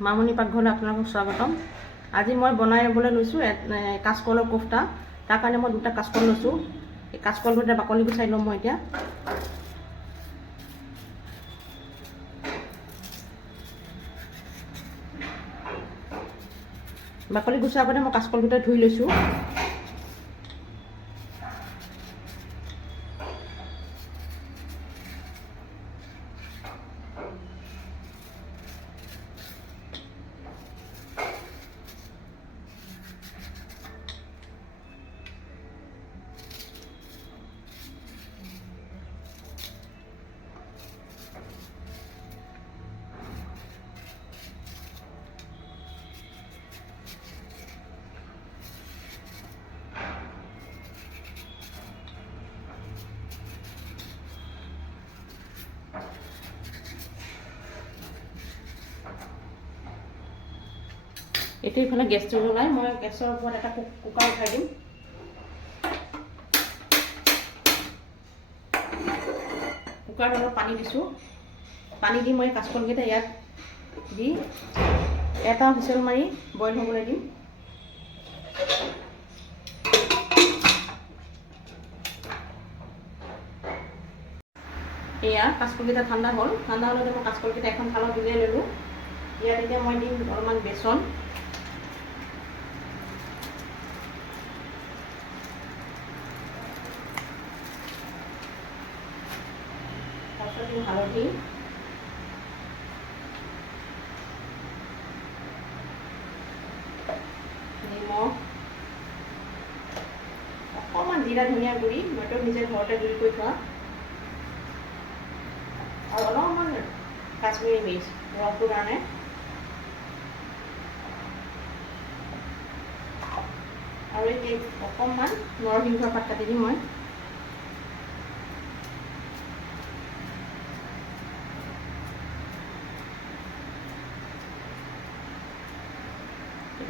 মামনি পাকঘৰলৈ আপোনালোকক স্বাগতম। আজি মই বনাবলৈ লৈছোঁ কাঁচকলৰ কোফতা। তাৰ কাৰণে মই দুটা কাঁচকল লৈছোঁ। এই কাঁচকলটো এতিয়া বাকলি গুচাই ল'ম মই এতিয়া। বাকলি গুচোৱাৰ আগতে মই কাঁচকলকেইটা ধুই লৈছোঁ। এইটো ইফালে গেছটো জ্বলাই মই গেছৰ ওপৰত এটা কুকাৰ উঠাই দিম। কুকাৰত অলপ পানী দিছোঁ। পানী দি মই কাঁচকলকেইটা ইয়াত দি এটা হুইচেল মাৰি বইল হ'বলৈ দিম। এয়া কাঁচকলকেইটা ঠাণ্ডা হ'ল। ঠাণ্ডা হ'লে মই কাঁচকলকেইটা এখন থালত উলিয়াই ল'লোঁ। ইয়াত এতিয়া মই দিম অলপমান বেচন, তাৰপিছত দিম হালধি, নিমখ, অকণমান জিৰা ধনিয়া গুড়ি, মইতো নিজে ঘৰতে গুড়ি কৰি থোৱা, আৰু অলপমান কাশ্মীৰী মিৰ্চ ৰসটোৰ কাৰণে, আৰু এই অকণমান নৰসিংহৰ পাত কাটি দিম মই।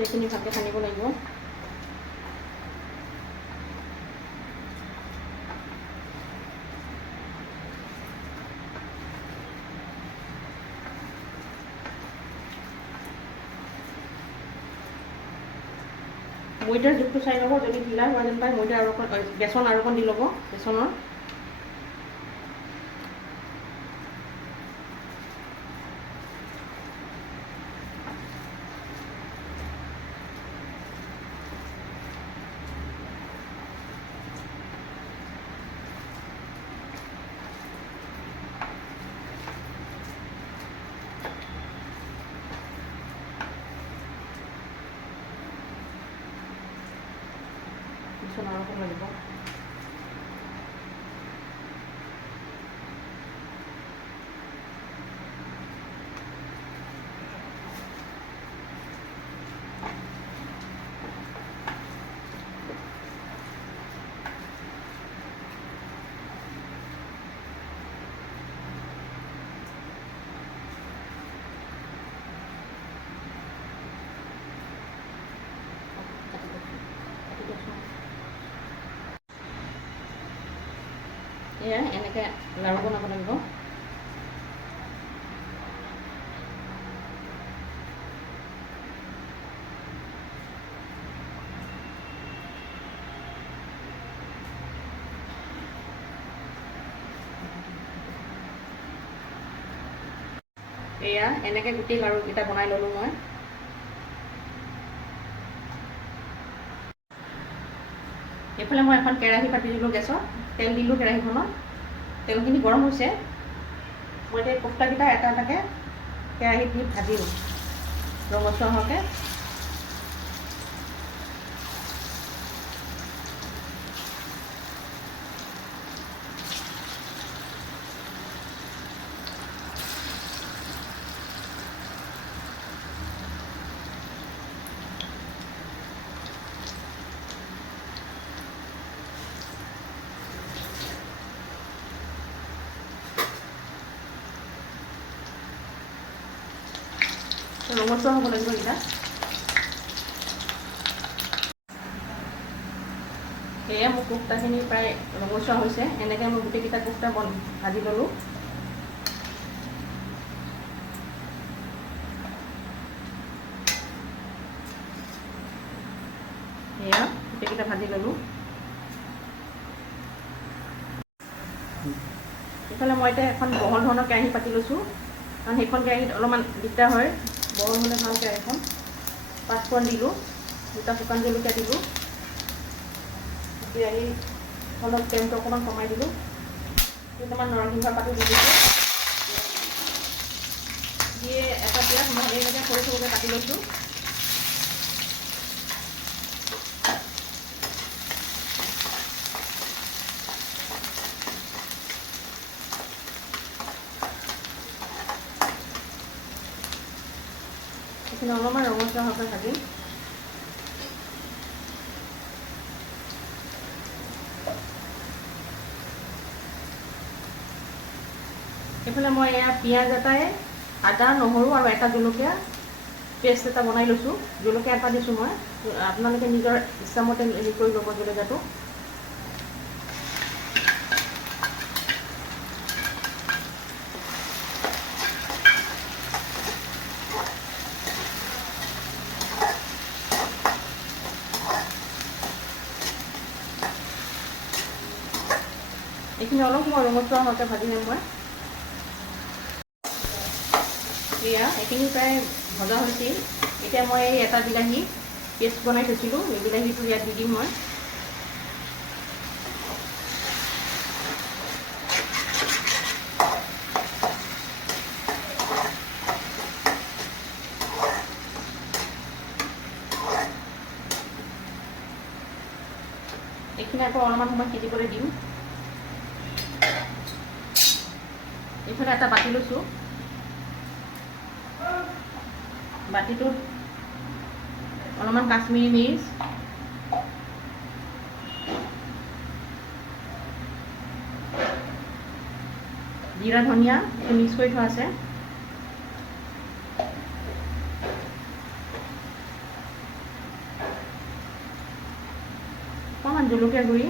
এইখিনি ভালকৈ সানিব লাগিব। ময়দাৰ জোখটো চাই ল'ব, যদি ঢিলা হোৱা যেন পায় ময়দা আৰু অকণ বেচন আৰু অকণ দি ল'ব। বেচনৰ আৰু অকণ লাগিব। এয়া এনেকৈ লাড়ু বনাব লাগিব। এয়া এনেকৈ গোটেই লাড়ুকেইটা বনাই ল'লোঁ মই। এইফালে মই এখন কেৰাহী পাতি দিলোঁ গেছত, তেল দিলোঁ কেৰাহীখনত। তেলখিনি গৰম হৈছে। মই এতিয়া কোফতাকেইটা এটা এটাকৈ কেৰাহীত দি ভাজিম ৰঙচুৱা হোৱাকৈ। ৰঙচুৱা হ'ব লাগিব এইকেইটা। সেয়ে মোৰ কোফতাখিনি প্ৰায় ৰঙচুৱা হৈছে। এনেকৈ মই গোটেইকেইটা কোফতা ভাজি ল'লোঁ। এয়া গোটেইকেইটা ভাজি ল'লোঁ। এইফালে মই এতিয়া এখন বহল ধৰণৰ কেৰাহী পাতি লৈছোঁ, কাৰণ সেইখন কেৰাহীত অলপমান দিগদাৰ হয়, বহল হ'লে ভাল কেৰাহীখন। পাঁচফোৰণ দিলোঁ, 2টা শুকান জলকীয়া দিলোঁ, কেৰাহীখনত ফ্লেমটো অকণমান কমাই দিলোঁ, কেইটামান নৰসিংহ পাতো দি দিছোঁ, দিয়ে এটা পিঁয়াজ মই এনেকৈ সৰু সৰুকৈ কাটি লৈছোঁ। এইখিনি অলপমান ৰঙচুৱা হোৱাকৈ ভাজিম। এইফালে মই এয়া পিঁয়াজ এটাই আদা নহৰু আৰু এটা জলকীয়া পেষ্ট এটা বনাই লৈছোঁ। জলকীয়া এটা দিছোঁ মই, আপোনালোকে নিজৰ ইচ্ছামতে হেৰি কৰি ল'ব জলকীয়াটো। এইখিনি অলপ সময় ৰঙচুৱা হোৱাকৈ ভাজি ল'ম মই। এয়া এইখিনি প্ৰায় ভজা হৈছিল। এতিয়া মই এই এটা বিলাহী পেষ্ট বনাই থৈছিলোঁ, এই বিলাহীটো ইয়াত দি দিম মই। এইখিনি আকৌ অলপমান সময় সিজিবলৈ দিম। এইফালে এটা বাতি লৈছোঁ, বাতিটোত অলপমান কাশ্মীৰী মিৰ্চ, জিৰা ধনিয়া মিক্স কৰি থোৱা আছে, অকণমান জলকীয়া গুড়ি,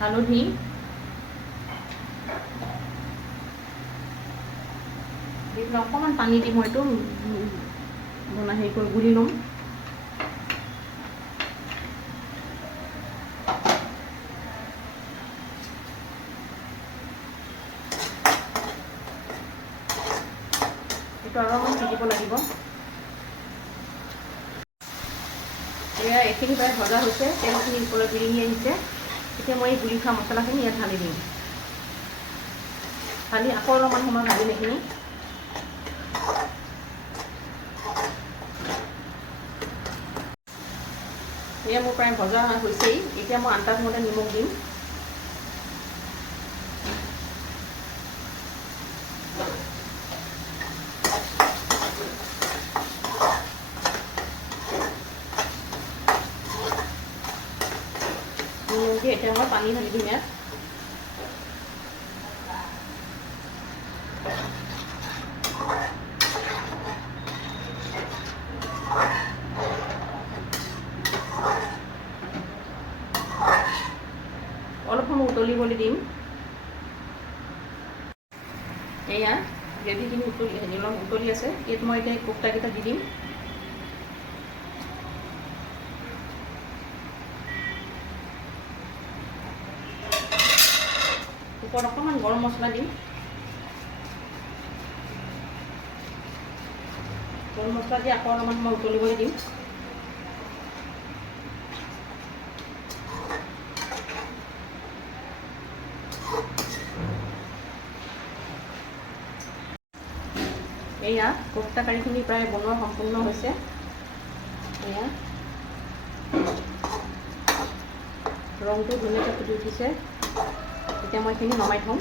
হালধি, দি পেলাই অকণমান পানী দি মই এইটো হেৰি কৰি গুলি ল'ম। এইটো অলপমান সিজিব লাগিব। এয়া এইখিনি প্ৰায় ভজা হৈছে, তেলখিনি ওপৰত বিৰিঙি আহিছে। এতিয়া মই এই গুলি থোৱা মছলাখিনি ইয়াত ঢালি দিম। ঢালি আকৌ অলপমান সময় ভাজিম এইখিনি। এয়া মোৰ প্ৰায় ভজা হৈছেই। এতিয়া মই আন্দাজমতে নিমখ দিম। এতিয়া মই পানী ঢালি দিম ইয়াত। অলপ সময় উতলিবলৈ দিম। এয়া গ্ৰেভিখিনি উতলি আছে। ইয়াত মই এতিয়া কোফটাকেইটা দি দিম। ওপৰত অকণমান গৰম মছলা দিম। গৰম মছলা দি আকৌ অলপমান সময় উতলিবলৈ দিম। এয়া কোফটা কাৰীখিনি প্ৰায় বনোৱা সম্পূৰ্ণ হৈছে। এয়া ৰংটো ধুনীয়াকৈ ফুটি উঠিছে। এতিয়া মই এইখিনি নমাই থ'ম।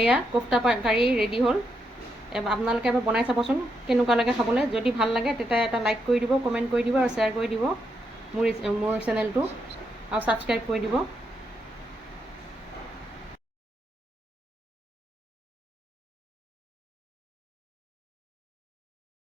এয়া কোফটা কাৰী ৰেডি হ'ল। আপোনালোকে এবাৰ বনাই চাবচোন কেনেকুৱা লাগে খাবলৈ। যদি ভাল লাগে তেতিয়া এটা লাইক কৰি দিব, কমেণ্ট কৰি দিব আৰু শ্বেয়াৰ কৰি দিব মোৰ চেনেলটো, আৰু ছাবস্ক্ৰাইব কৰি দিব।